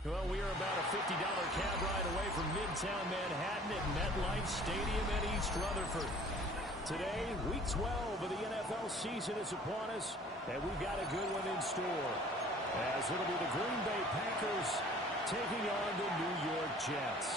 Well, we are about a $50 cab ride away from Midtown Manhattan at MetLife Stadium in East Rutherford. Today, Week 12 of the NFL season is upon us, and we've got a good one in store, as it'll be the Green Bay Packers taking on the New York Jets.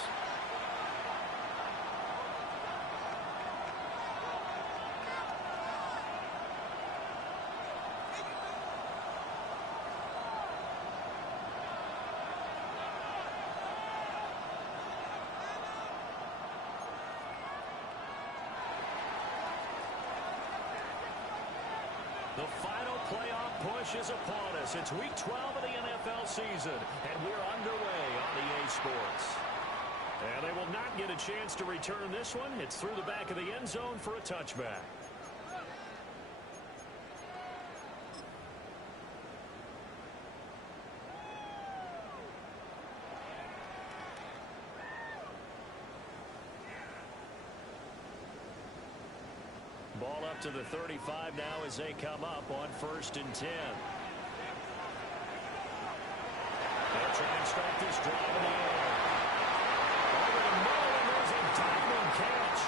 The final playoff push is upon us. It's Week 12 of the NFL season, and we're underway on EA Sports. And they will not get a chance to return this one. It's through the back of the end zone for a touchback. Ball up to the 35 now as they come up on 1st and 10. They'll try and start this drive in the air. Over the middle, and there's a diving catch.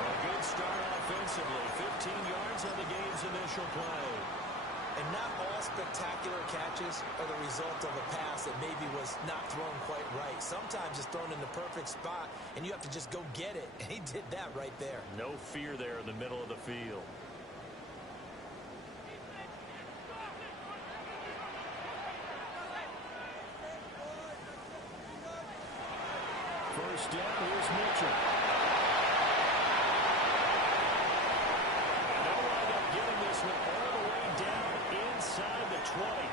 A good start offensively. 15 yards on the game's initial play. And not all spectacular catches are the result of a pass that maybe was not thrown quite right. Sometimes it's thrown in the perfect spot, and you have to just go get it. And he did that right there. No fear there in the middle of the field. First down, here's Mitchell. And they'll wind up getting this one all the way down inside the 20.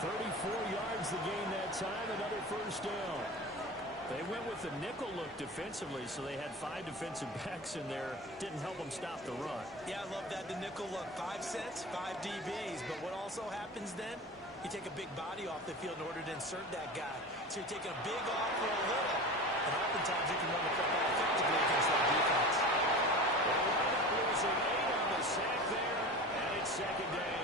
34 yards the gain that time, another first down. They went with the nickel look defensively, so they had 5 defensive backs in there. Didn't help them stop the run. Yeah, I love that, the nickel look. 5 cents, 5 DBs. But what also happens then? You take a big body off the field in order to insert that guy. So you're taking a big off for a little. And oftentimes you can run the football effectively against that defense. Well, wind up losing 8 on the sack there, and it's 2nd down.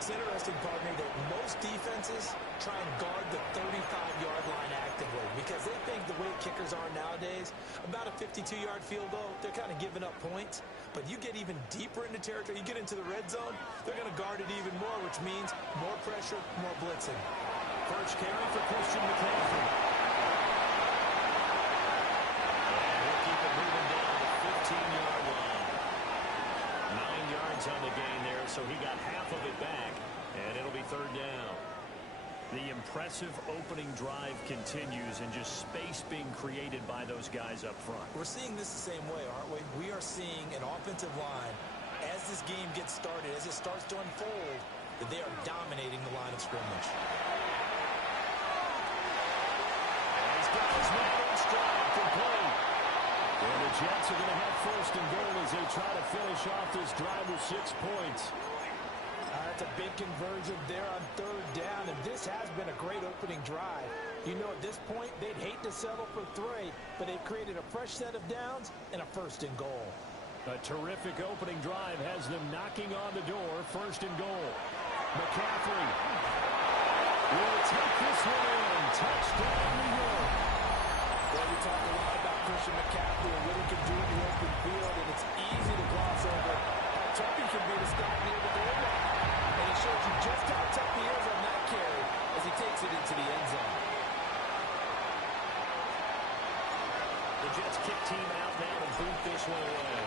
It's interesting, partner, that most defenses try and guard the 35-yard line actively because they think the way kickers are nowadays, about a 52-yard field goal, they're kind of giving up points. But you get even deeper into territory, you get into the red zone, they're going to guard it even more, which means more pressure, more blitzing. First carry for Christian McCaffrey. And he'll keep it moving down to the 15-yard line. 9 yards on the gain there, so he got half of it back, and it'll be 3rd down. The impressive opening drive continues, and just space being created by those guys up front. We're seeing this the same way, aren't we? We are seeing an offensive line, as this game gets started, as it starts to unfold, that they are dominating the line of scrimmage. And he's got his man on stride, complete. And the Jets are going to have 1st and goal as they try to finish off this drive with 6 points. That's a big conversion there on 3rd down, and this has been a great opening drive. You know, at this point, they'd hate to settle for 3, but they've created a fresh set of downs and a 1st and goal. A terrific opening drive has them knocking on the door. 1st and goal. McCaffrey will take this one in. Touchdown, New York. Well, we talk a lot about Christian McCaffrey and what he can do in the open field, and it's easy to gloss over how tough he can be to stop near the goal line. And it shows you just how tough he is on that carry as he takes it into the end zone. The Jets kick team out now to boot this one away.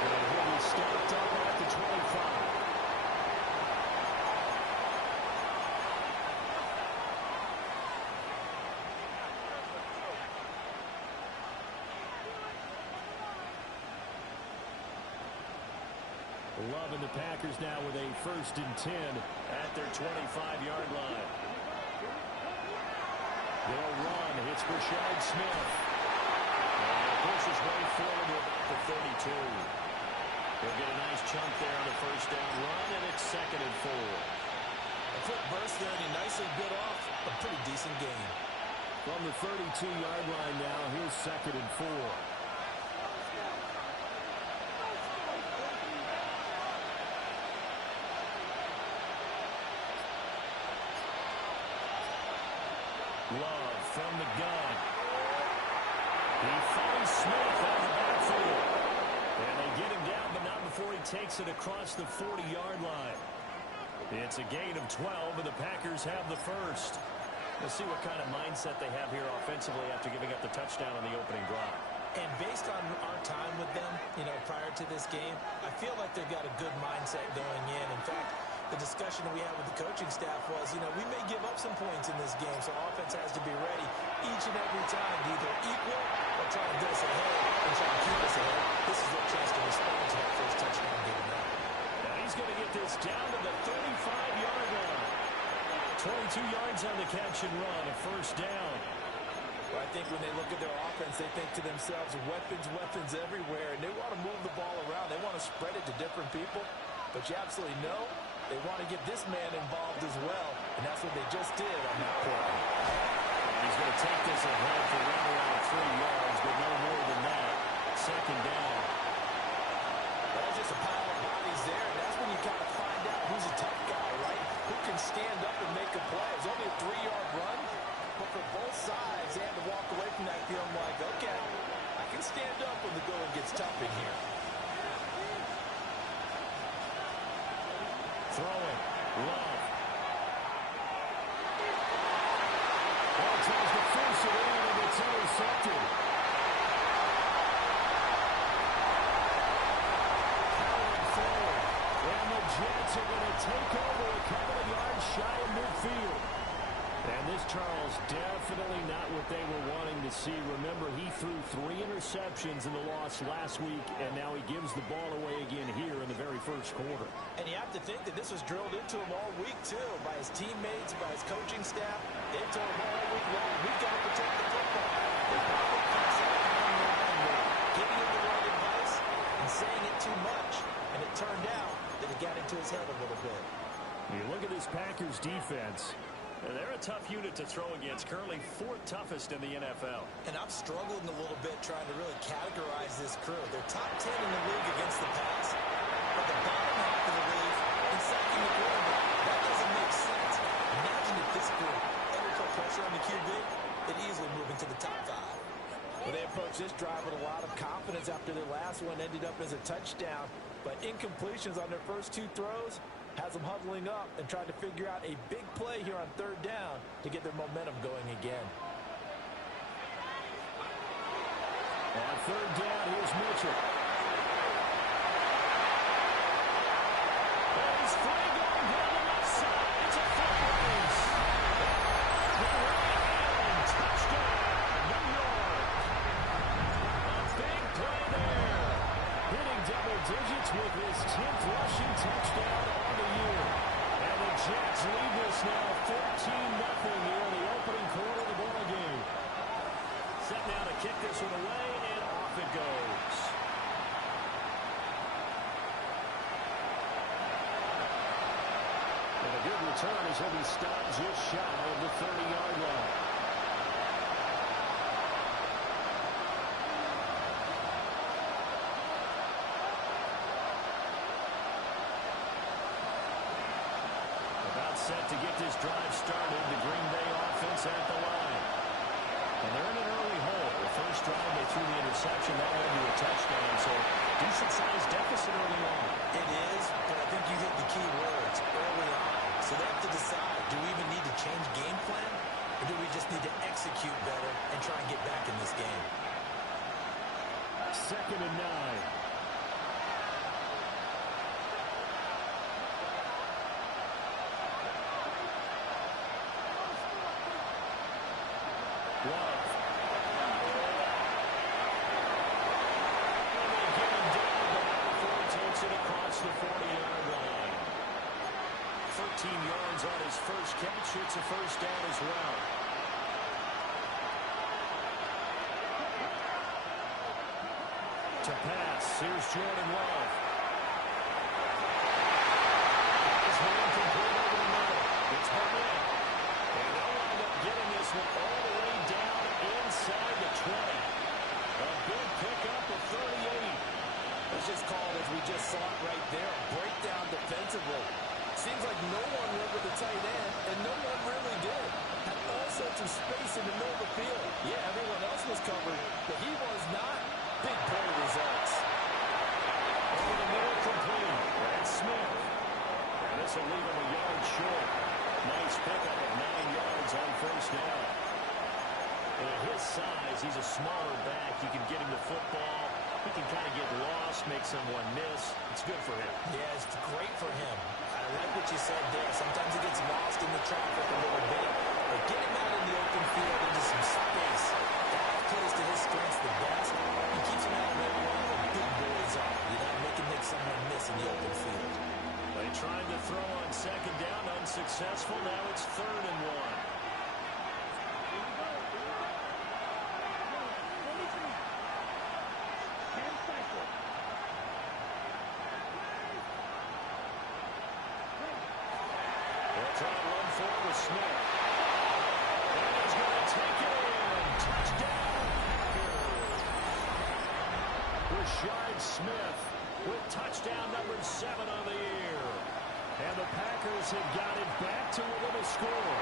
And he'll be stopped up at the 25. Loving the Packers now with a 1st and 10 at their 25-yard line. They'll run. It's Rashard Smith. And he pushes way forward to about the 32. They'll get a nice chunk there on the 1st down run, and it's 2nd and 4. A quick burst there, and he nicely bit off a pretty decent gain. From the 32-yard line now, here's 2nd and 4. Love from the gun. He finds Smith out of the backfield. And they get him down, but not before he takes it across the 40-yard line. It's a gain of 12, and the Packers have the first. We'll see what kind of mindset they have here offensively after giving up the touchdown on the opening drive. And based on our time with them, prior to this game, I feel like they've got a good mindset going in. In fact, the discussion we had with the coaching staff was, we may give up some points in this game, so offense has to be ready each and every time to either equal or try to get us ahead and try to keep us ahead. This is their chance to respond to that first touchdown given up. Now he's going to get this down to the 35-yard line. 22 yards on the catch and run, a first down. Well, I think when they look at their offense, they think to themselves, weapons everywhere, and they want to move the ball around. They want to spread it to different people, but you absolutely know they want to get this man involved as well, and that's what they just did on that play. He's going to take this ahead for right around 3 yards, but no more than that. Second down. Well, just a pile of bodies there, and that's when you kind of find out who's a tough guy, right? Who can stand up and make a play. It's only a 3-yard run, but for both sides, they had to walk away from that feeling like, okay, I can stand up when the going gets tough in here. Throwing. Love. Ball tries to force it in, and it's intercepted. Powering forward. And the Jets are going to take over a couple of yards shy of midfield. And this Charles definitely not what they were wanting to see. Remember, he threw 3 interceptions in the loss last week, and now he gives the ball away again here in the very first quarter. And you have to think that this was drilled into him all week, too, by his teammates, by his coaching staff. They told him all week long, we've got to protect the football. They probably passed out on the line with giving him the right advice and saying it too much. And it turned out that it got into his head a little bit. You look at this Packers defense. They're a tough unit to throw against, currently 4th toughest in the NFL. And I'm struggling a little bit trying to really categorize this crew. They're top 10 in the league against the pass, but the bottom half of the league in sacking the quarterback. That doesn't make sense. Imagine if this group ever put pressure on the QB, they'd easily move into the top 5. Well, they approached this drive with a lot of confidence after their last one ended up as a touchdown, but incompletions on their first 2 throws has them huddling up and trying to figure out a big play here on 3rd down to get their momentum going again. On 3rd down, here's Mitchell. And he's free going down the left side. It's a foot race. Touchdown, New York. A big play there. Hitting double digits with his 10th rushing touchdown on the year. And the Jets lead this now 14-0 here in the opening quarter of the ball game. Set now to kick this one away, and off it goes. And a good return as he'll be stopped just shy of the 30-yard line. Set to get this drive started. The Green Bay offense at the line. And they're in an early hole. The first drive, they threw the interception. That led to a touchdown. So decent-sized deficit early on. It is, but I think you hit the key words early on. So they have to decide, do we even need to change game plan? Or do we just need to execute better and try and get back in this game? 2nd and 9. Love. And they get him down, but not before he takes it across the 40-yard line. 13 yards on his first catch. It's a first down as well. To pass, here's Jordan Love. His man complete over the middle. It's Barnett. And they'll wind up getting this one all the way down inside the 20. A big pickup of 38. It's just called, as we just saw it right there, a breakdown defensively. Seems like no one went with the tight end, and no one really did. Had all sorts of space football. He can kind of get lost, make someone miss. It's good for him. Yeah, it's great for him. I like what you said there. Sometimes he gets lost in the traffic a little bit. But get him out in the open field into some space. That plays to his strengths the best. He keeps him out of where one of the big boys are. You know, make someone miss in the open field. They tried to throw on second down, unsuccessful. Now it's 3rd and 1. Try to run forward with Smith. And he's going to take it in. Touchdown. Rashard Smith with touchdown number 7 on the year. And the Packers have got it back to within a score.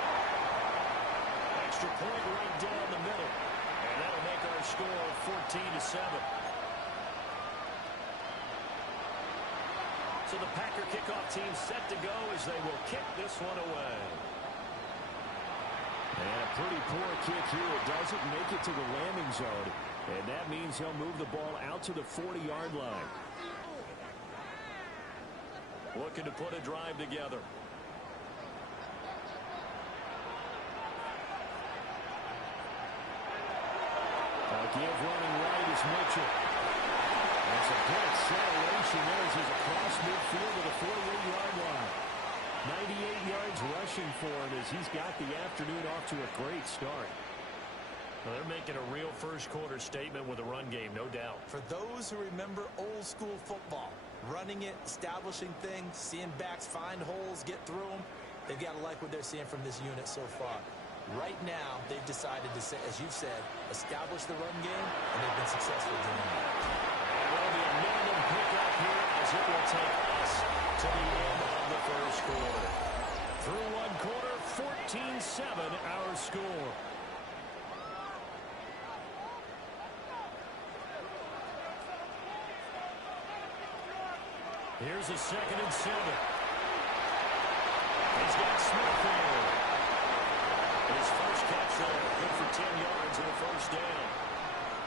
Extra point right down the middle. And that'll make our score 14-7. So the Packer kickoff team set to go as they will kick this one away. And a pretty poor kick here. It doesn't make it to the landing zone. And that means he'll move the ball out to the 40-yard line. Looking to put a drive together. Give running right is Mitchell. That's a good acceleration there as he's across midfield to the 48-yard line. 98 yards rushing for him as he's got the afternoon off to a great start. Well, they're making a real first-quarter statement with a run game, no doubt. For those who remember old-school football, running it, establishing things, seeing backs find holes, get through them, they've got to like what they're seeing from this unit so far. Right now, they've decided to, say, as you've said, establish the run game, and they've been successful doing that. That'll be a minimum pickup here as it will take us to the end of the first quarter. Through one quarter, 14-7 our score. Here's a 2nd and 7. He's got Smith here. His first catch there, good for 10 yards and a first down.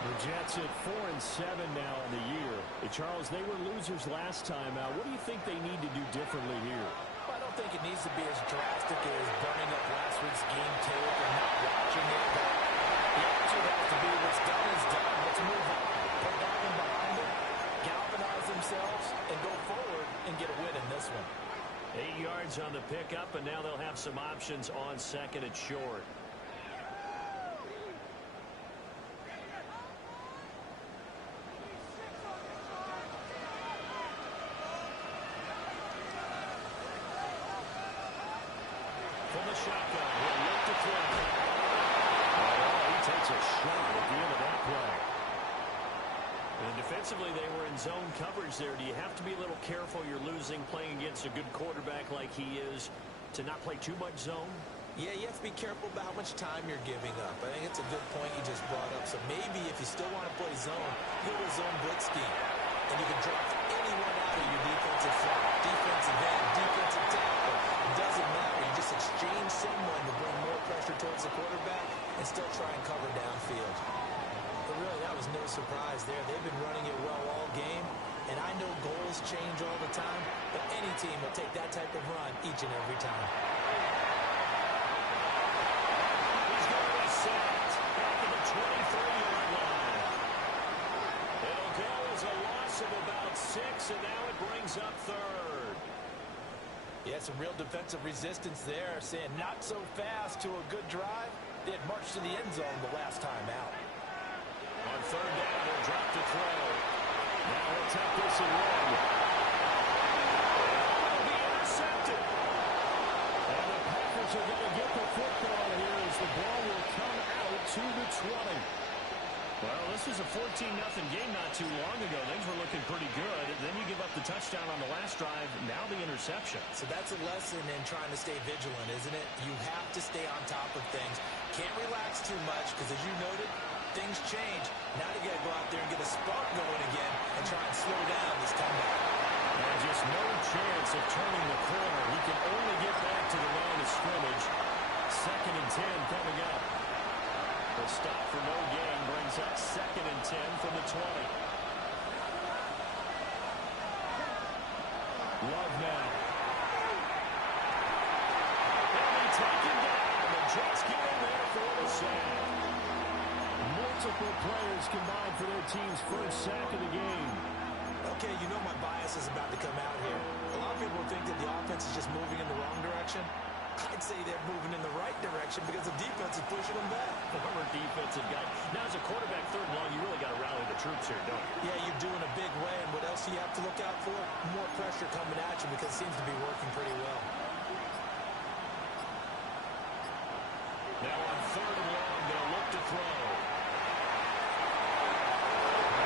The Jets at 4-7 now on the year. Charles, they were losers last time out. What do you think they need to do differently here? Well, I don't think it needs to be as drastic as burning up last week's game tape and not watching it. But the attitude has to be what's done is done. Let's move on. Put that one behind them, galvanize themselves, and go forward and get a win in this one. 8 yards on the pickup, and now they'll have some options on 2nd and short. From the shotgun, he'll look to throw. Oh, he takes a shot at the end of that play. And defensively, they were in zone coverage there. Do you have to be a little careful you're losing playing against a good quarterback like he is to not play too much zone? Yeah, you have to be careful about how much time you're giving up. I think it's a good point you just brought up. So maybe if you still want to play zone, go to zone blitz scheme. And you can draft anyone out of your defensive front. Defensive end, defensive tackle. It doesn't matter. You just exchange someone to bring more pressure towards the quarterback and still try and cover downfield. But really, that was no surprise there. They've been running it well all game. And I know goals change all the time, but any team will take that type of run each and every time. He's going to be sacked back at the 23-yard line. It'll go as a loss of about 6, and now it brings up 3rd. Yeah, some real defensive resistance there, saying not so fast to a good drive. They had marched to the end zone the last time out. On 3rd down, he'll drop to throw. Now he'll take this and run. He'll be intercepted. And the Packers are going to get the football here as the ball will come out to the 20. Well, this was a 14-0 game not too long ago. Things were looking pretty good. Then you give up the touchdown on the last drive. Now the interception. So that's a lesson in trying to stay vigilant, isn't it? You have to stay on top of things. Can't relax too much because, as you noted, things change. Now you got to go out there and get a spark going again and try and slow down this comeback. And just no chance of turning the corner. He can only get back to the line of scrimmage. 2nd and 10 coming up. The stop for no gain brings up 2nd and 10 from the 20. Love now. And he taken down. The Jets get in there for the sack. Multiple players combined for their team's first sack of the game. Okay, you know my bias is about to come out here. A lot of people think that the offense is just moving in the wrong direction. I'd say they're moving in the right direction because the defense is pushing them back. Former defensive guy. Now, as a quarterback, 3rd and long, you really got to rally the troops here, don't you? Yeah, you're doing a big way, and what else do you have to look out for? More pressure coming at you because it seems to be working pretty well. Now on 3rd and long, they'll look to throw.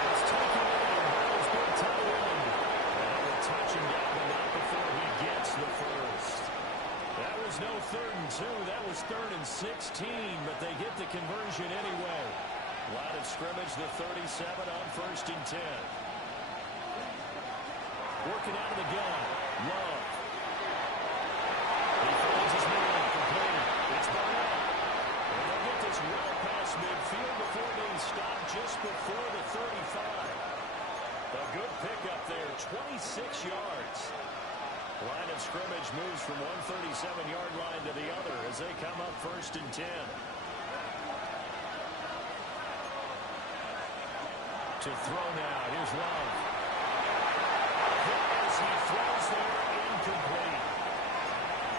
It's taken in. Ball's good tight end. And a touch him down, but not before he gets the first. That was no 3rd and 2. That was 3rd and 16, but they get the conversion anyway. Line of scrimmage, the 37 on 1st and 10. Working out of the gun. Love. He finds his man. Complete. It's Barnett. And they'll get this well past midfield before being stopped just before the 35. A good pickup there. 26 yards. Line of scrimmage moves from one 37-yard line to the other as they come up 1st and 10. To throw now. Here's Love. As he throws there, incomplete.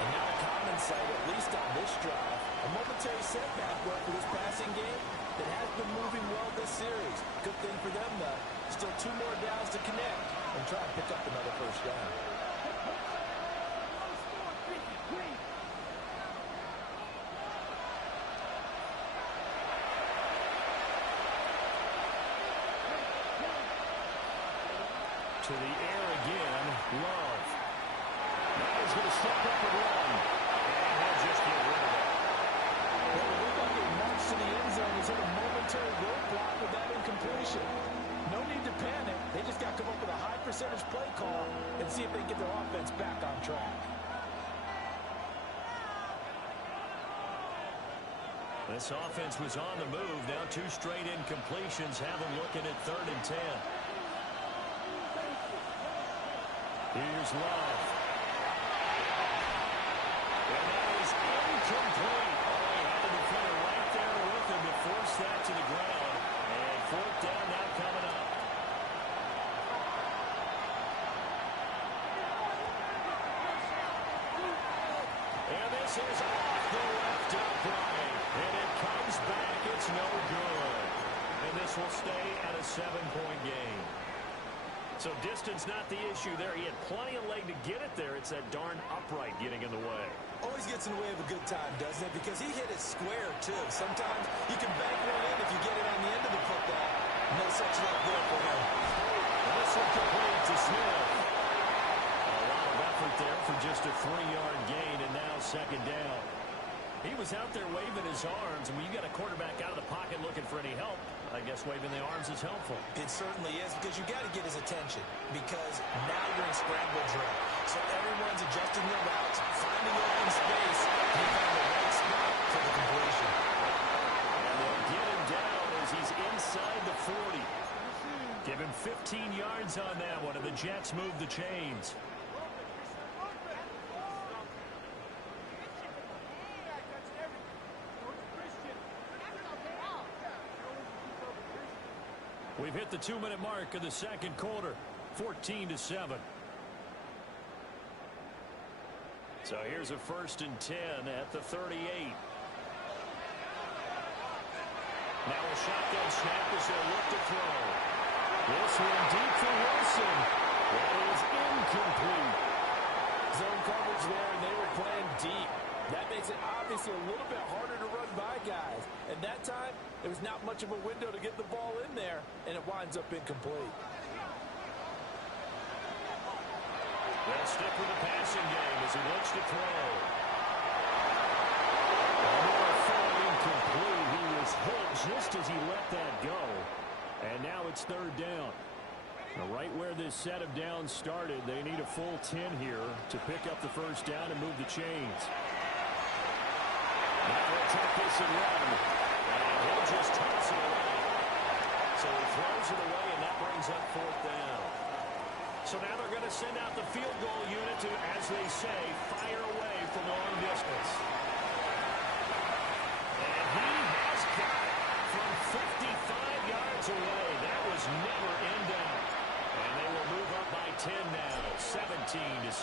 And now a common sight, at least on this drive. A momentary setback for this passing game that has been moving well this series. Good thing for them, though. Still 2 more downs to connect and try and pick up another first down. To the air again, Love. Now he's going to step up and run. And he'll just get rid of it. Well, it looked like a march to the end zone. He's hit a momentary roadblock with that incompletion. No need to panic. They just got to come up with a high percentage play call and see if they can get their offense back on track. This offense was on the move. Now 2 straight incompletions have them looking at 3rd and 10. Here's Love. And that is incomplete. Oh, he had the defender right there with him to force that to the ground. And 4th down now coming up. And this is off the left upright. And it comes back. It's no good. And this will stay at a 7-point game. So distance not the issue there. He had plenty of leg to get it there. It's that darn upright getting in the way. Always gets in the way of a good time, doesn't it? Because he hit it square, too. Sometimes you can bank one in if you get it on the end of the football. No such luck there for him. This one complete to Smith. A lot of effort there for just a 3-yard gain, and now 2nd down. He was out there waving his arms, and when you got a quarterback out of the pocket looking for any help, I guess waving the arms is helpful. It certainly is, because you got to get his attention, because now you're in scramble drill. So everyone's adjusting their routes, finding open space. He found the right spot for the completion. And they'll get him down as he's inside the 40. Give him 15 yards on that one, and the Jets move the chains. We've hit the 2-minute mark of the 2nd quarter, 14-7. So here's a 1st and 10 at the 38. Now a shotgun snap as they look to throw. This one deep for Wilson. That is incomplete. Zone coverage there, and they were playing deep. That makes it obviously a little bit harder to run by guys. And that time, there was not much of a window to get the ball in there, and it winds up incomplete. They'll stick with the passing game as he looks to throw. Another throw incomplete. He was hit just as he let that go. And now it's 3rd down. Now, right where this set of downs started, they need a full 10 here to pick up the 1st down and move the chains. Now they'll take this and run. And he'll just toss it away. So he throws it away, and that brings up fourth down. So now they're going to send out the field goal unit to, as they say, fire away from long distance. And he has got it from 55 yards away. That was never in doubt. And they will move up by 10 now, 17-7.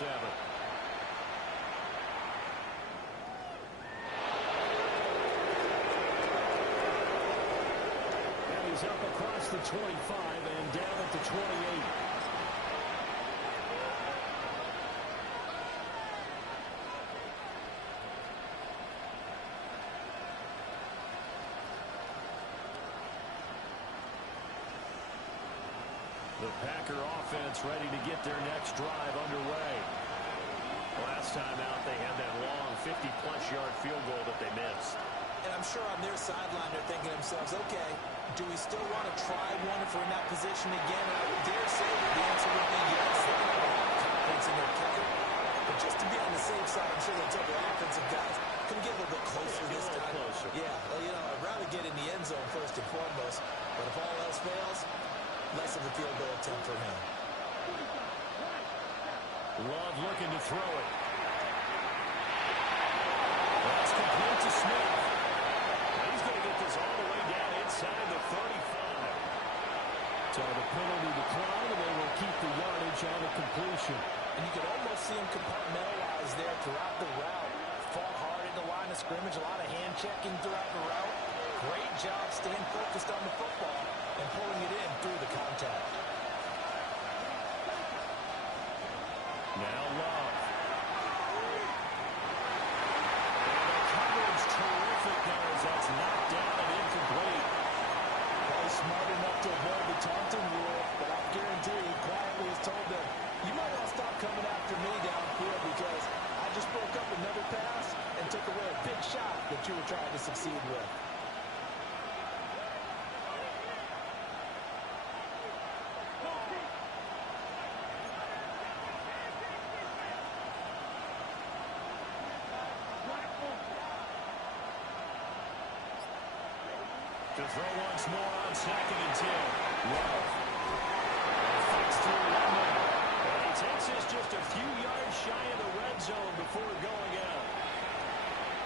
He's up across the 25 and down at the 28. The Packer offense ready to get their next drive underway. Last time out, they had that long 50-plus yard field goal that they missed. And I'm sure on their sideline they're thinking to themselves, okay, do we still want to try one if we're in that position again? And I would dare say that the answer would be yes. They don't have a lot of confidence in their kicker. But just to be on the safe side, I'm sure they'll tell their offensive guys, can we get a little bit closer this time? Closer. Yeah, well, you know, I'd rather get in the end zone first and foremost. But if all else fails, less of a field goal attempt for him. Love looking to throw it. That's complete to Smith. He's going to get this all the way down inside the 35. So the penalty decline, and they will keep the yardage on the completion. And you can almost see him compartmentalize there throughout the route. Fought hard in the line of scrimmage, a lot of hand checking throughout the route. Great job staying focused on the football and pulling it in through the contact. Now Love. And the coverage terrific there as that's knocked down and incomplete. Probably smart enough to avoid the taunting rule, but I guarantee he quietly has told them, you might want to stop coming after me downfield because I just broke up another pass and took away a big shot that you were trying to succeed with. To throw once more on 2nd and 10. Love. Fights through one man. And he takes this just a few yards shy of the red zone before going out.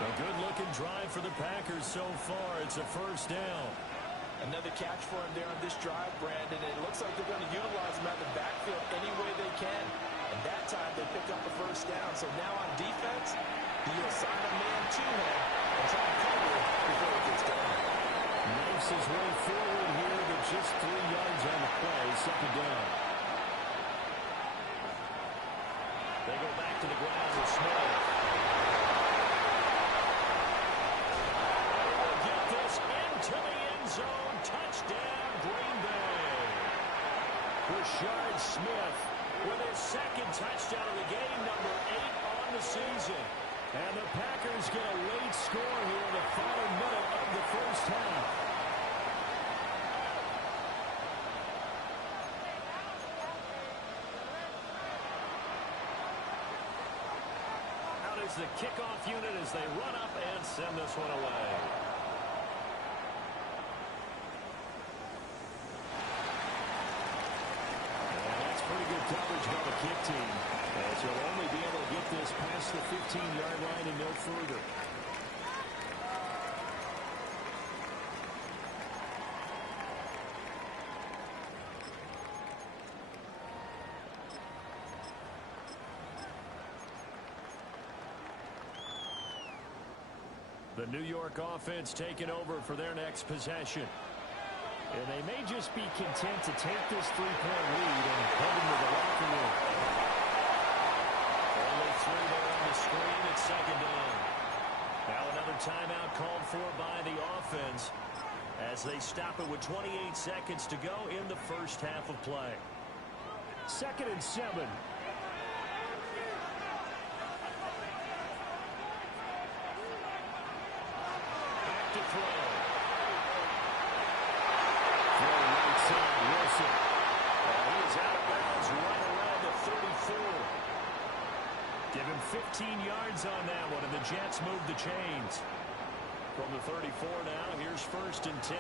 A good-looking drive for the Packers so far. It's a first down. Another catch for him there on this drive, Brandon. It looks like they're going to utilize him out of the backfield any way they can. And that time they pick up the first down. So now on defense, you assign a man to him and try to cover him before he gets going. Makes his way forward here, but just 3 yards on the play, 2nd down. They go back to the ground with Smith. They will get this into the end zone. Touchdown, Green Bay. Rashard Smith with his 2nd touchdown of the game, number 8 on the season. And the Packers get a late score here in the final minute of the first half. Out is the kickoff unit as they run up and send this one away. And that's pretty good coverage by the kick team, as you'll only be able to get this past the 15-yard line and no further. The New York offense taking over for their next possession. And they may just be content to take this 3-point lead and head into the locker room. Only 3 there on the screen at 2nd down. Now another timeout called for by the offense as they stop it with 28 seconds to go in the first half of play. 2nd and 7. Back to throw. Wilson. He is out of bounds right around the 34. Give him 15 yards on that one, and the Jets move the chains. From the 34 now, here's 1st and 10.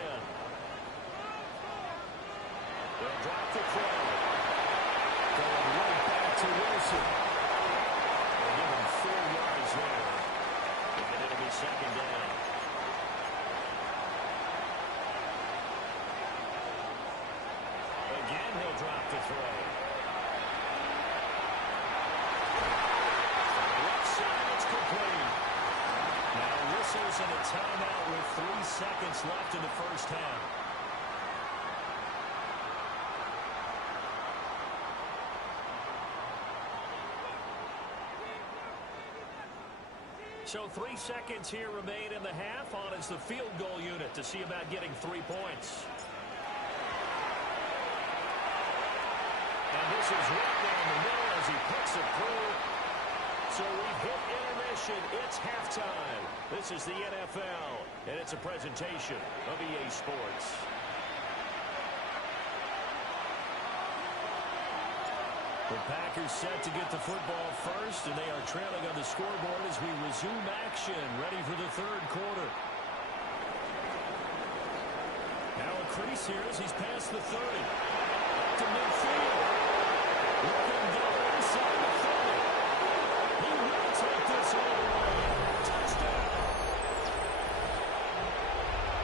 They'll drop the throw. Going right back to Wilson. They'll give him 4 yards there. And it'll be 2nd down. Again, he'll drop the throw. Left side, it's complete. Now whistles and a timeout with 3 seconds left in the first half. So 3 seconds here remain in the half. On is the field goal unit to see about getting 3 points. And this is right down the middle as he puts it through. So we've hit intermission. It's halftime. This is the NFL, and it's a presentation of EA Sports. The Packers set to get the football first, and they are trailing on the scoreboard as we resume action, ready for the 3rd quarter. Now a crease here as he's past the 30. Up to midfield. Looking down inside the 30. He will take this all the way. Touchdown.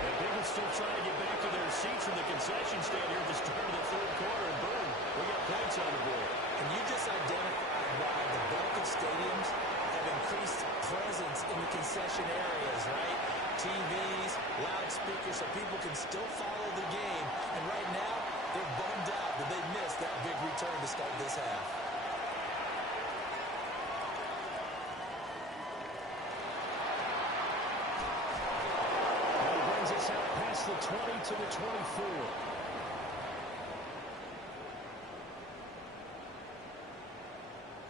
And Bengals still trying to get back to their seats from the concession stand here at the start of the 3rd quarter, and boom, we got points on the board. And you just identified why the bulk of stadiums have increased presence in the concession areas, right? TVs, loudspeakers, so people can still follow the game. And right now, they're bummed out that they missed that big return to start this half. Well, he brings us out past the 20 to the 24.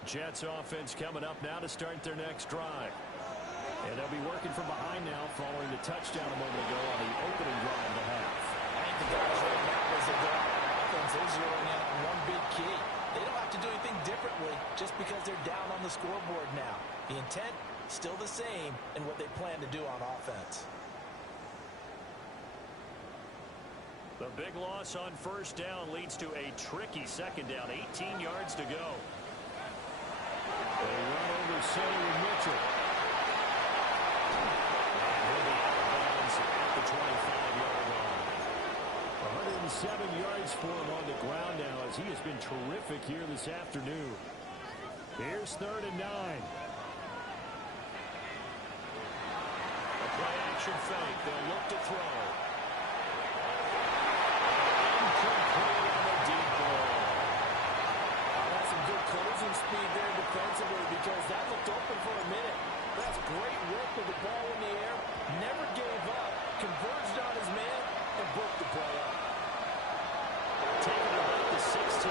Jets offense coming up now to start their next drive. And they'll be working from behind now following the touchdown a moment ago on the opening drive of the half. I think the guys right now, as they go out on offense, they're zeroing in on one big key. They don't have to do anything differently just because they're down on the scoreboard now. The intent, still the same in what they plan to do on offense. The big loss on 1st down leads to a tricky 2nd down. 18 yards to go. They run over center with Mitchell. And he'll be out of bounds at the 25-yard line. 107 yards for him on the ground now as he has been terrific here this afternoon. Here's 3rd and 9. A play-action fake. They'll look to throw. Incomplete on the deep ball. That's some good closing speed there defensively because that looked open for a minute. That's great work with the ball in the air. Never gave up. Converged on his man and broke the play up. Taking it about the 16.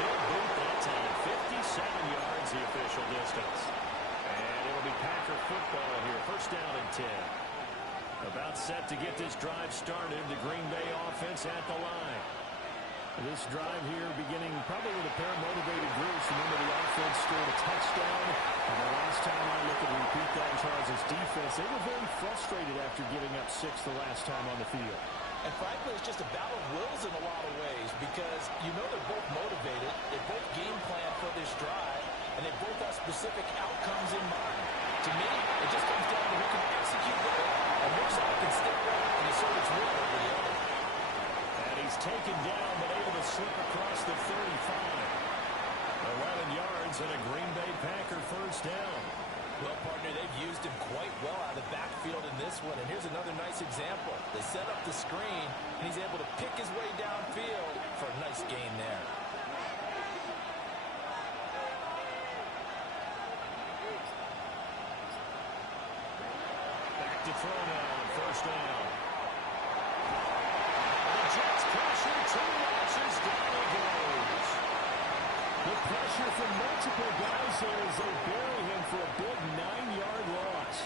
Big boot that time. 57 yards the official distance. And it'll be Packer football here. 1st down and 10. About set to get this drive started. The Green Bay offense at the line. This drive here beginning probably with a pair of motivated groups. Remember, the offense scored a touchdown. And the last time I look at repeat that in Charles' defense, they were very frustrated after giving up 6 the last time on the field. And frankly, it's just a battle of wills in a lot of ways because you know they're both motivated. They both game plan for this drive, and they both have specific outcomes in mind. To me, it just comes down to who can execute better and which side can step up and assert its will over the other. And he's taken down but able to slip across the 35. 11 yards and a Green Bay Packer 1st down. Well, partner, they've used him quite well out of the backfield in this one. And here's another nice example. They set up the screen, and he's able to pick his way downfield for a nice gain there. Back to throw now on 1st down. The Jets pressure, 2 rushes, down he goes. The pressure from multiple guys there as they bury him for a big 9-yard loss.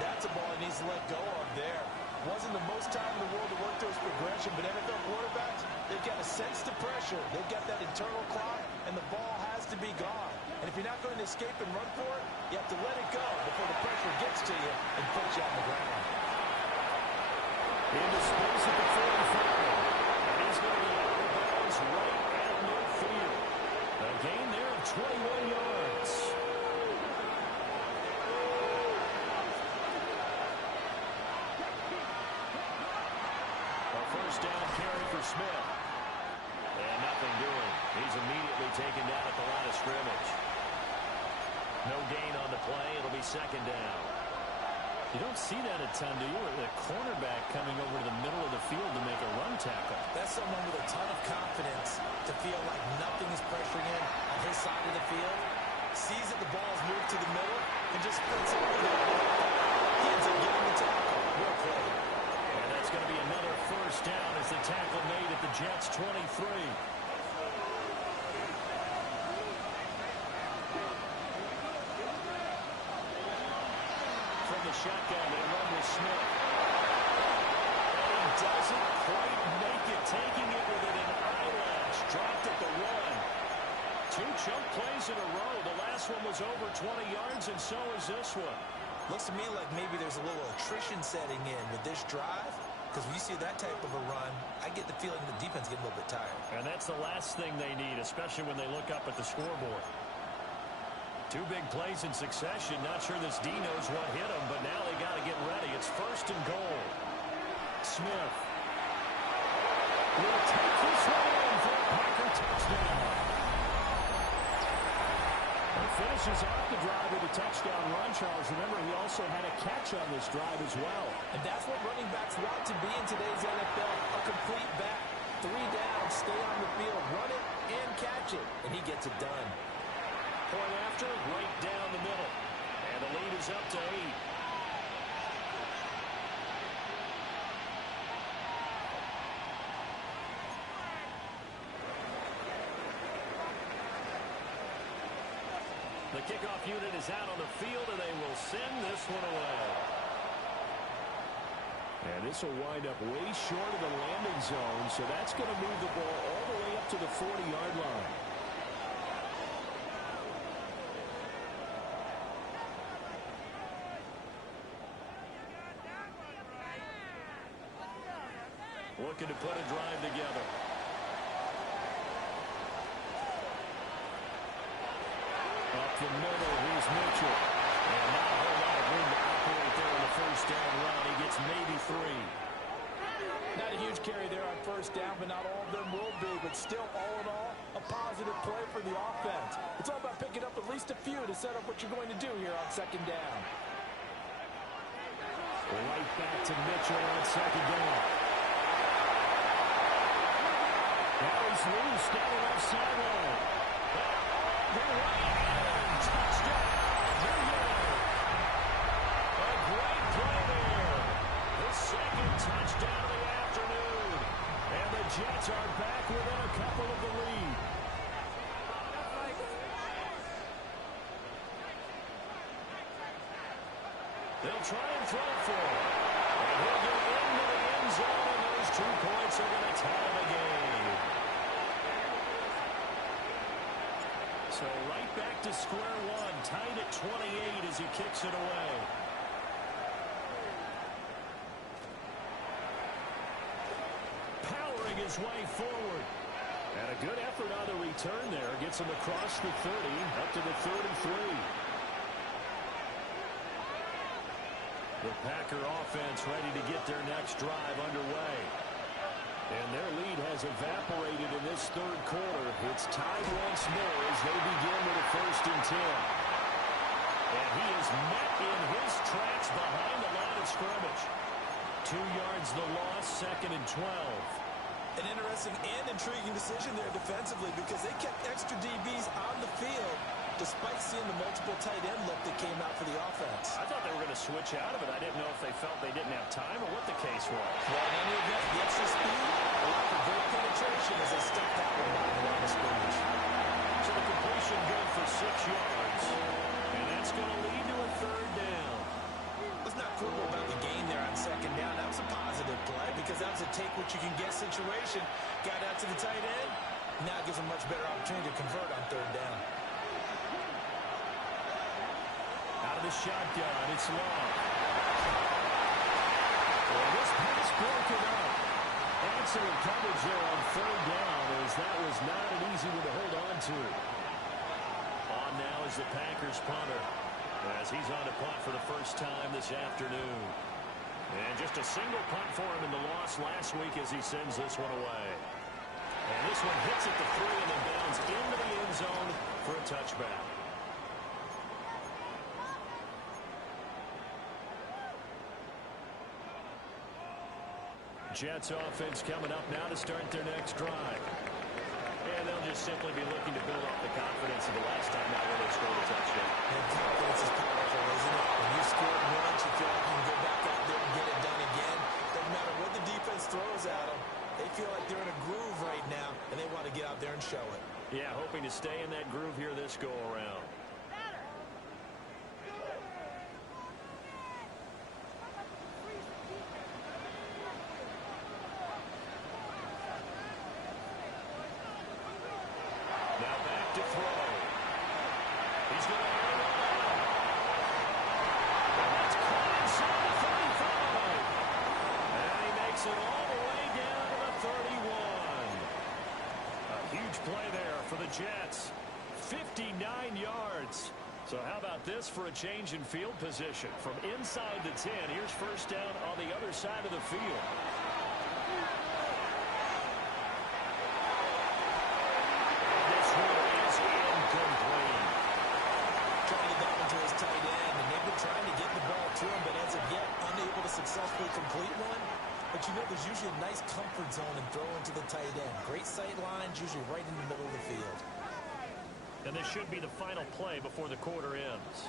That's a ball he needs to let go of there. Wasn't the most time in the world to work through his progression, but NFL quarterbacks, they've got a sense to pressure. They've got that internal clock, and the ball has to be gone. And if you're not going to escape and run for it, you have to let it go before the pressure gets to you and puts you on the ground. Into space at the 45. And he's going to be out of bounds right at midfield. A gain there of 21 yards. A first down carry for Smith. And nothing doing. He's immediately taken down at the line of scrimmage. No gain on the play. It'll be second down. You don't see that a ton, do you? The cornerback coming over to the middle of the field to make a run tackle. That's someone with a ton of confidence to feel like nothing is pressuring him on his side of the field. Sees that the ball's moved to the middle and just puts it over there. He ends up getting the tackle. Well played. And that's going to be another first down as the tackle made at the Jets' 23. From the shotgun, they run with Smith. And he doesn't quite make it, taking it within an eyelash. Dropped at the 1. 2 chunk plays in a row. The last one was over 20 yards, and so is this one. Looks to me like maybe there's a little attrition setting in with this drive. Because when you see that type of a run, I get the feeling the defense getting a little bit tired. And that's the last thing they need, especially when they look up at the scoreboard. 2 big plays in succession. Not sure this D knows what hit him, but now they got to get ready. It's first and goal. Smith will take this one in for a Packer touchdown. He finishes off the drive with a touchdown run, Charles. Remember, he also had a catch on this drive as well. And that's what running backs want to be in today's NFL, a complete back. 3 down, stay on the field, run it, and catch it. And he gets it done. Point after, right down the middle. And the lead is up to 8. The kickoff unit is out on the field, and they will send this one away. And this will wind up way short of the landing zone, so that's going to move the ball all the way up to the 40-yard line. Looking to put a drive together. Up the middle, here's Mitchell. And not a whole lot of room to operate there on the first down run. He gets maybe 3. Not a huge carry there on first down, but not all of them will be. But still, all in all, a positive play for the offense. It's all about picking up at least a few to set up what you're going to do here on second down. Right back to Mitchell on second down. Now he's loose down the left sideline. Touchdown. A great play there. The second touchdown of the afternoon. And the Jets are back within a couple of the lead. They'll try and throw for him. And he'll get into the end zone, and those 2 points are going to tie the game. So right back to square one, tied at 28 as he kicks it away. Powering his way forward. And a good effort on the return there. Gets him across the 30, up to the 33. The Packer offense ready to get their next drive underway. And their lead has evaporated in this third quarter. It's tied once more as they begin with a first and 10. And he is met in his tracks behind the line of scrimmage. 2 yards the loss, second and 12. An interesting and intriguing decision there defensively because they kept extra DBs on the field despite seeing the multiple tight end look that came out for the offense. I thought they were going to switch out of it. I didn't know if they felt they didn't have time or what the case was. Well, in any event, the extra speed allowed for great penetration as they stepped out and behind the line of scrimmage. So the completion good for 6 yards. And that's going to lead to a third down. Let's not quibble about the gain there on second down. That was a what you can get situation. Got out to the tight end. Now it gives him much better opportunity to convert on third down. Out of the shotgun, it's long. Well, this pass broken up. Excellent coverage there on third down, as that was not an easy one to hold on to. On now is the Packers punter, as he's on to punt for the first time this afternoon. And just a single punt for him in the loss last week as he sends this one away. And this one hits at the 3 and then bounds into the end zone for a touchback. Jets offense coming up now to start their next drive. And they'll just simply be looking to build off the confidence of the last time out where they scored a touchdown. And confidence is powerful, isn't it? When you score once, you feel like you can go back out there and get it done again. Doesn't matter what the defense throws at them. They feel like they're in a groove right now, and they want to get out there and show it. Yeah, hoping to stay in that groove here this go-around. Now back to throw. He's going to hang on. And that's caught inside the 35. And he makes it all the way down to the 31. A huge play there for the Jets. 59 yards. So how about this for a change in field position? From inside the 10, here's first down on the other side of the field. This one is incomplete. Trying to get that one to his tight end, and they've been trying to get the ball to him, but as of yet, unable to successfully complete one. But you know, there's usually a nice comfort zone in throwing to the tight end. Great sight lines, usually right in the middle of the field. And this should be the final play before the quarter ends.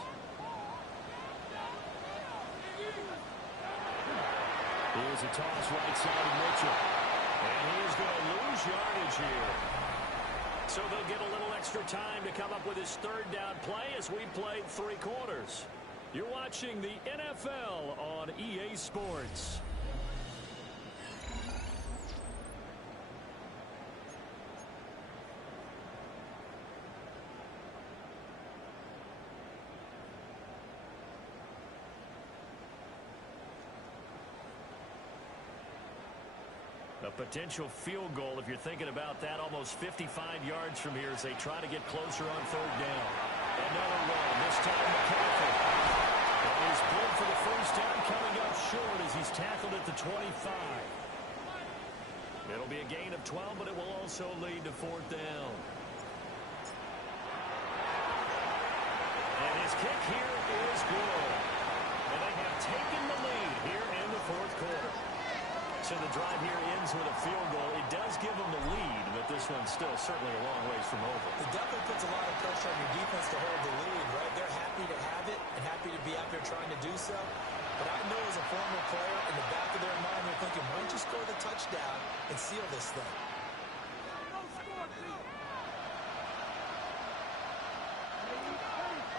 Here's a toss right side of Mitchell. And he is going to lose yardage here. So they'll get a little extra time to come up with his third down play as we played 3 quarters. You're watching the NFL on EA Sports. A potential field goal, if you're thinking about that, almost 55 yards from here as they try to get closer on third down. Another run, this time McCaffrey. And he's pulled for the first down, coming up short as he's tackled at the 25. It'll be a gain of 12, but it will also lead to fourth down. And his kick here is good. And they have taken the lead here in the fourth quarter. So the drive here ends with a field goal. It does give them the lead, but this one's still certainly a long ways from over. It definitely puts a lot of pressure on your defense to hold the lead, right? They're happy to have it and happy to be out there trying to do so. But I know as a former player, in the back of their mind, they're thinking, why don't you score the touchdown and seal this thing?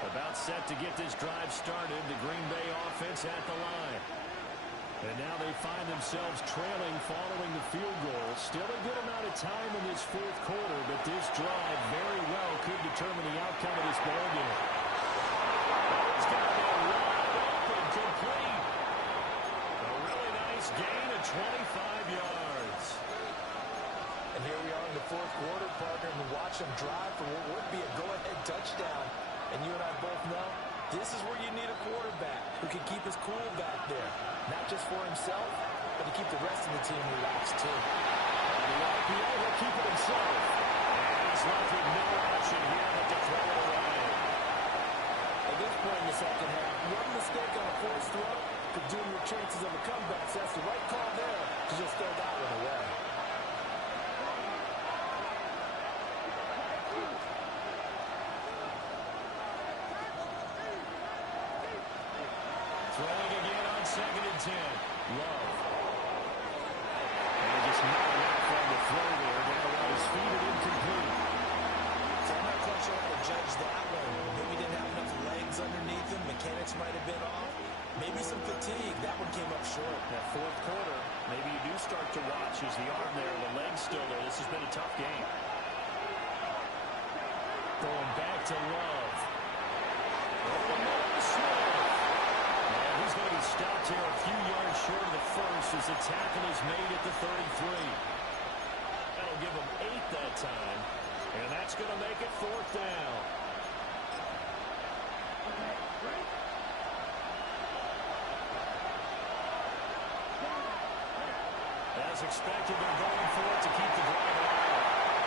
About set to get this drive started. The Green Bay offense at the line. And now they find themselves trailing following the field goal. Still a good amount of time in this fourth quarter, but this drive very well could determine the outcome of this ballgame. It's got to be wide open, complete. A really nice gain of 25 yards. And here we are in the fourth quarter, partner, and watch them drive for what would be a go-ahead touchdown. And you and I both know this is where you need a quarterback who can keep his cool back there. Not just for himself, but to keep the rest of the team relaxed, too. And the RPO will keep it himself. And he's left with no option here but to throw it away. At this point in the second half, one mistake on a forced throw could doom your chances of a comeback. So that's the right call there to just throw that one away. Throwing again on 2nd and 10. Love. And just not enough on the throw there. Down around his feet and incomplete. So I'm not quite sure how to judge that one. Maybe didn't have enough legs underneath him. Mechanics might have been off. Maybe some fatigue. That one came up short. That fourth quarter, maybe you do start to watch as the arm there, the leg's still there. This has been a tough game. Going back to Love. Smith. And he's going to be stopped here a few yards short of the first as the tackle is made at the 33. That'll give him 8 that time. And that's going to make it 4th down. As expected, they're going for it to keep the drive alive.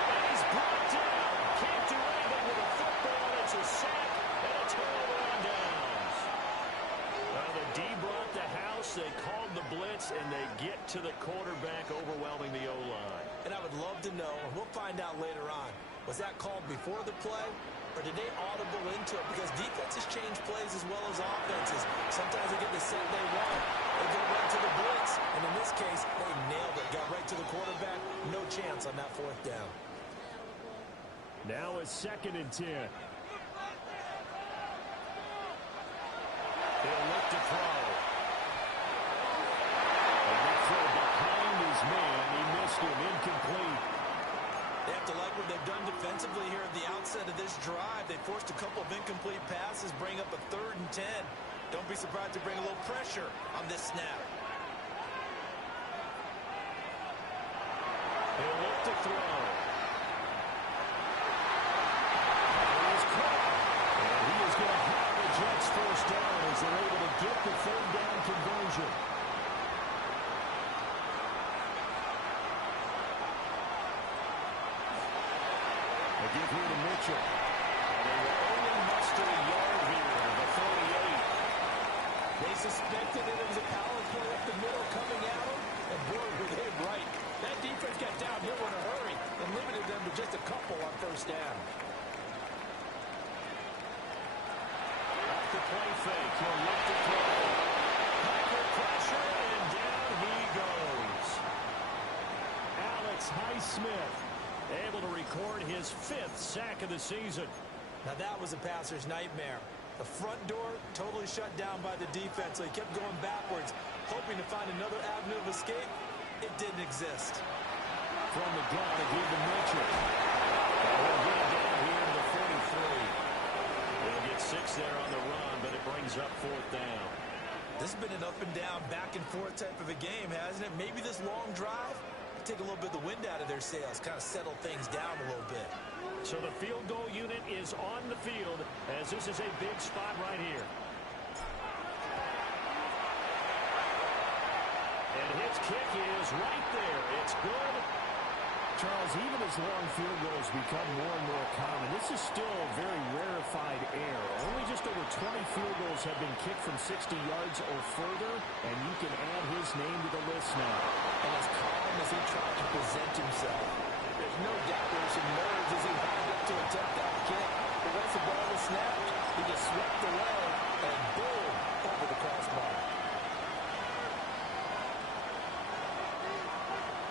And he's brought down. Can't do anything with a football. It's a sack and a turnover on downs. Well, the D brought the house. They called the blitz, and they get to the quarterback, overwhelming the O-line. And I would love to know, and we'll find out later on, was that called before the play, or did they audible into it? Because defenses change plays as well as offenses. Sometimes they get the set they want. They go right to the blitz, and in this case, they nailed it. Got right to the quarterback. No chance on that 4th down. Now it's 2nd and 10. He'll look to throw. And they throw behind his man. He missed him. Incomplete. They have to like what they've done defensively here at the outset of this drive. They forced a couple of incomplete passes, bring up a 3rd and 10. Don't be surprised to bring a little pressure on this snap. He'll look to throw. And he is going to have the Jets 1st down as they're able to get the 3rd down conversion. They give here to Mitchell. And they will only muster a yard here to the 48. They suspected that it was a power play up the middle coming at them, and boy, were they right. That defense got downhill in a hurry and limited them to just a couple on 1st down. Off the play fake, he'll look to throw. Packer pressure, and down he goes. Alex Highsmith able to record his 5th sack of the season. Now that was a passer's nightmare. The front door totally shut down by the defense, so he kept going backwards, hoping to find another avenue of escape. It didn't exist. From the gun, they give to Mitchell. They'll get it down here to the 43. They'll get 6 there on the run, but it brings up 4th down. This has been an up and down, back and forth type of a game, hasn't it? Maybe this long drive take a little bit of the wind out of their sails, kind of settle things down a little bit. So the field goal unit is on the field as this is a big spot right here. And his kick is right there. It's good. Charles, even as long field goals become more and more common, this is still a very rarefied air. Only just over 20 field goals have been kicked from 60 yards or further, and you can add his name to the list now. And as calm as he tried to present himself, there's no doubt there were some nerves as he lined up to attempt that kick. But once the ball was snapped, he just swept away, and boom, over the crossbar.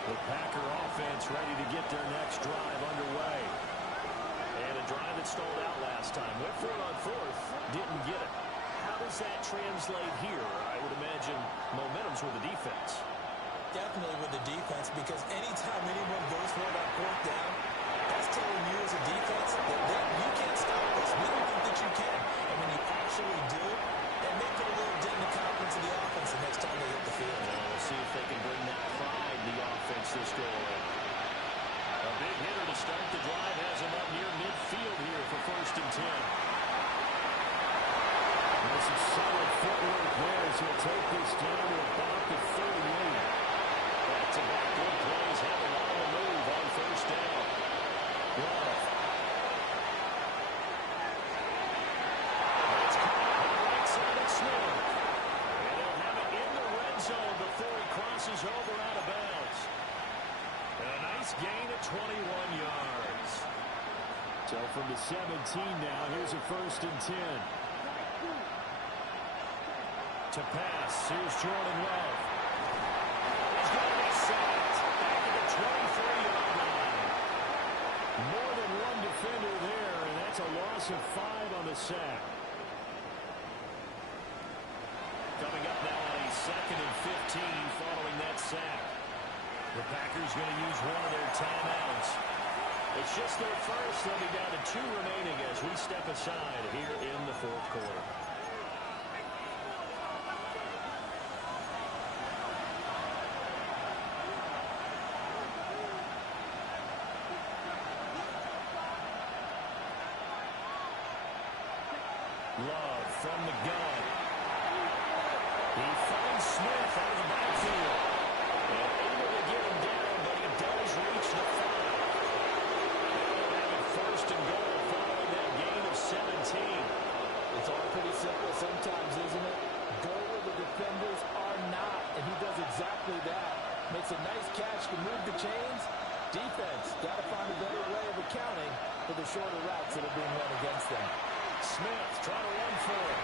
The Packer offense ready to get their next drive underway. And a drive that stalled out last time. Went for it on 4th, didn't get it. How does that translate here? I would imagine momentum's with the defense. Definitely with the defense, because anytime anyone goes for it on 4th down, that's telling you as a defense that you can't stop us. We don't think that you can. And when you actually do, it may put a little dent in the confidence of the offense the next time they hit the field. We'll see if they can bring that pride in the offense this go around. A big hitter to start the drive has him up near midfield here for 1st and 10. There's some solid footwork there as he'll take this down to about the 38. Back-to-back good plays have him on the move on 1st down. Love. It's caught on the right side of Smith. And he'll have it in the red zone before he crosses over out of bounds. And a nice gain of 21 yards. So from the 17 now, here's a 1st and 10. To pass, here's Jordan Love. He's going to be sacked back at the 23-yard line. More than one defender there, and that's a loss of 5 on the sack. Coming up now on a 2nd and 15 following that sack. The Packers going to use one of their timeouts. It's just their first. They'll be down to 2 remaining as we step aside here in the 4th quarter. Love from the gun. He finds Smith out of the backfield. And able to get him down, but he does reach the 5. They'll have it 1st and goal following that gain of 17. It's all pretty simple sometimes, isn't it? Go where the defenders are not, and he does exactly that. Makes a nice catch to move the chains. Defense got to find a better way of accounting for the shorter routes that are being run against them. Smith trying to run for it.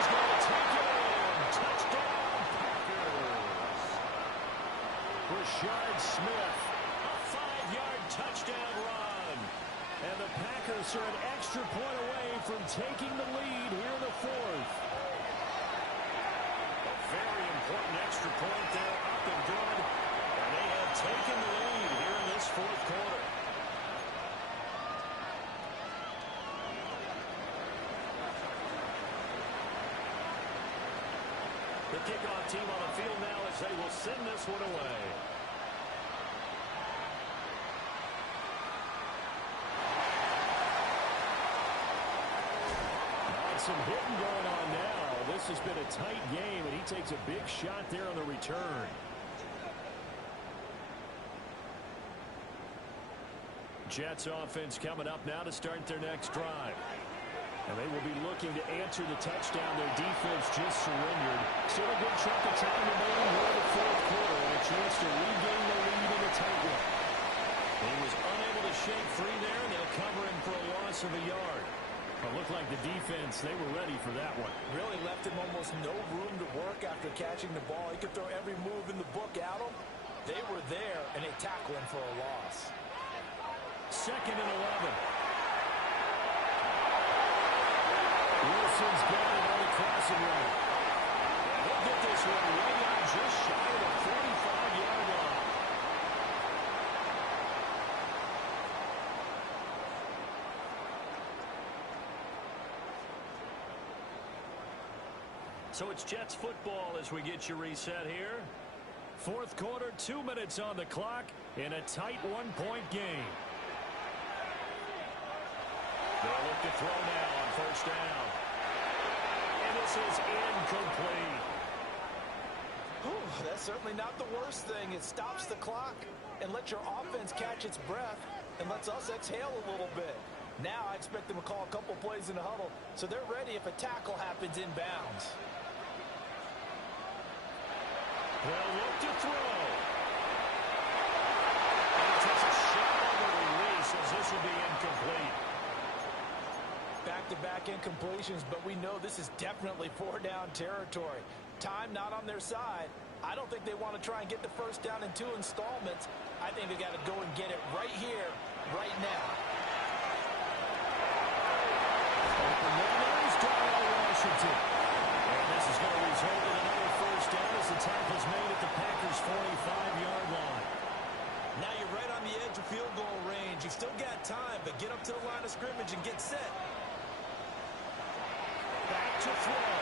He's going to take it in. Touchdown, Packers. Rashard Smith, a 5-yard touchdown run. And the Packers are an extra point away from taking the lead here in the 4th. A very important extra point there, up and good. And they have taken the lead here in this 4th quarter. The kickoff team on the field now as they will send this one away. Some hitting going on now. This has been a tight game, and he takes a big shot there on the return. Jets offense coming up now to start their next drive. And they will be looking to answer the touchdown their defense just surrendered. Still a good chunk of time remaining here in the 4th quarter, and a chance to regain the lead in the tight one. He was unable to shake free there, and they'll cover him for a loss of a yard. It looked like the defense, they were ready for that one. Really left him almost no room to work after catching the ball. He could throw every move in the book at him. They were there, and they tackled him for a loss. 2nd and 11. Wilson's got it on the crossing route. And he'll get this one right out just shy of the 45-yard line. So it's Jets football as we get you reset here. 4th quarter, 2 minutes on the clock in a tight 1-point game. They'll look to throw now on 1st down. And this is incomplete. That's certainly not the worst thing. It stops the clock and lets your offense catch its breath and lets us exhale a little bit. Now I expect them to call a couple plays in the huddle so they're ready if a tackle happens inbounds. They'll look to throw. And he takes a shot on the release as this will be incomplete. Back-to-back incompletions, but we know this is definitely 4-down territory. Time not on their side. I don't think they want to try and get the 1st down in 2 installments. I think they got to go and get it right here, right now. Open windows, Darnell Washington. And this is going to result in another 1st down as the tackle's made at the Packers' 45-yard line. Now you're right on the edge of field goal range. You've still got time, but get up to the line of scrimmage and get set. Back to throw.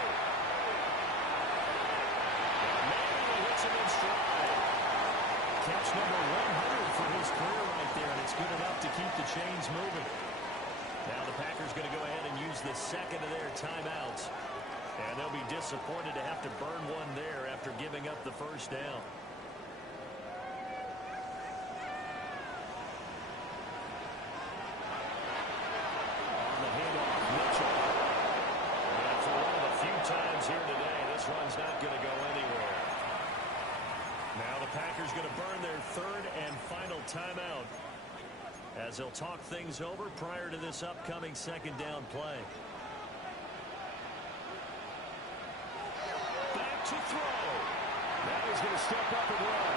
Maybe he hits him in stride. Catch number 100 for his career right there, and it's good enough to keep the chains moving. Now the Packers going to go ahead and use the 2nd of their timeouts. And they'll be disappointed to have to burn one there after giving up the 1st down. On the handoff, Mitchell. And for one of the few times here today, this one's not going to go anywhere. Now the Packers going to burn their 3rd and final timeout as they'll talk things over prior to this upcoming 2nd down play. Back to throw. Now he's going to step up and run.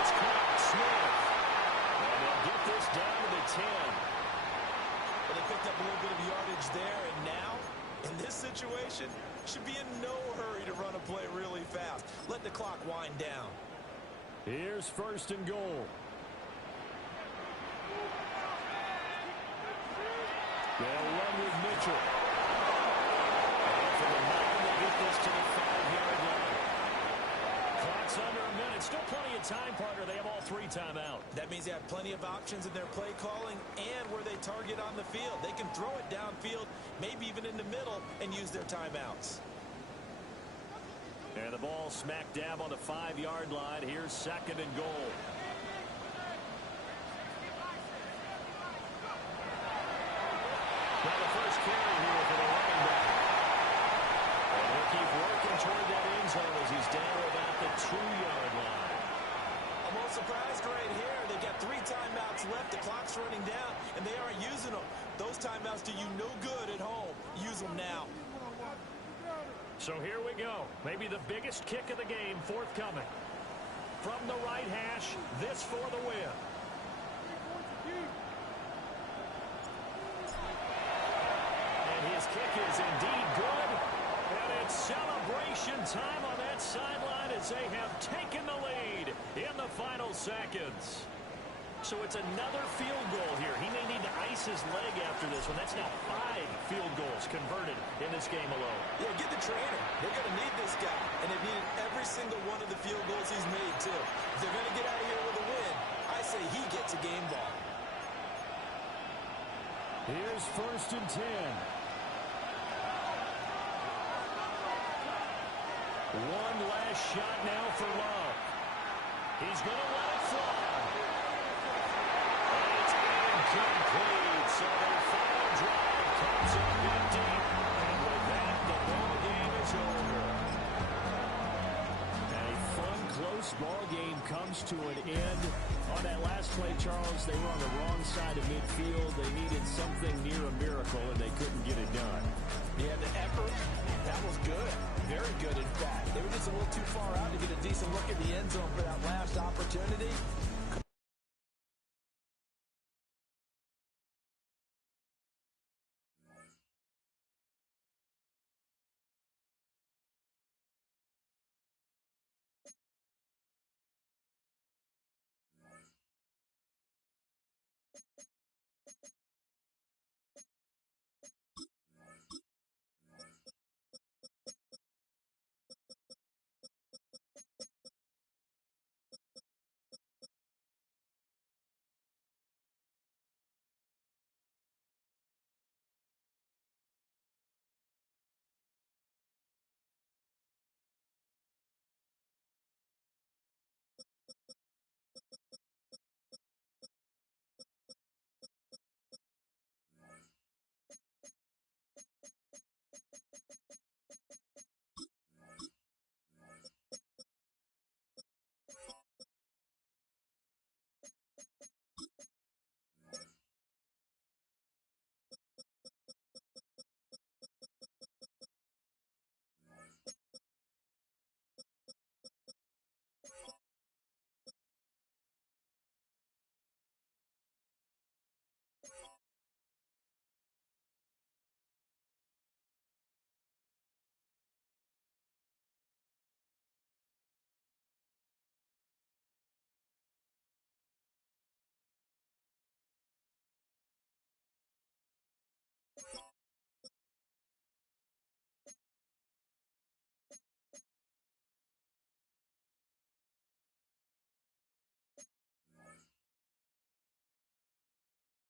It's caught, Smith. And they'll get this down to the 10. Well, they picked up a little bit of yardage there, and now In this situation, should be in no hurry to run a play really fast. Let the clock wind down. Here's first and goal. They'll run with Mitchell. And for the 9, they get this to the 5-yard line. Clock's under a minute. Still plenty of time, partner. They have all 3 timeouts. That means they have plenty of options in their play calling and where they target on the field. They can throw it downfield, maybe even in the middle, and use their timeouts. And the ball smack dab on the 5-yard line. Here's second and goal. Now the first carry here for the running back. And he'll keep working toward that end zone as he's down about the 2-yard line. Almost surprised right here. They've got 3 timeouts left. The clock's running down, and they aren't using them. Those timeouts do you no good at home. Use them now. So here we go. Maybe the biggest kick of the game forthcoming. From the right hash, this for the win. And his kick is indeed good. And it's celebration time on that sideline as they have taken the lead in the final seconds. So it's another field goal here. He may need to ice his leg after this one. That's now 5 field goals converted in this game alone. Yeah, get the trainer. They're going to need this guy. And they've needed every single one of the field goals he's made, too. If they're going to get out of here with a win, I say he gets a game ball. Here's first and 10. One last shot now for Love. He's going to let it fly. Incomplete, so their final drive comes up empty, and with that, the ball game is over. And a fun, close ball game comes to an end. On that last play, Charles, they were on the wrong side of midfield. They needed something near a miracle, and they couldn't get it done. Yeah, the effort, that was good. Very good, in fact. They were just a little too far out to get a decent look at the end zone for that last opportunity.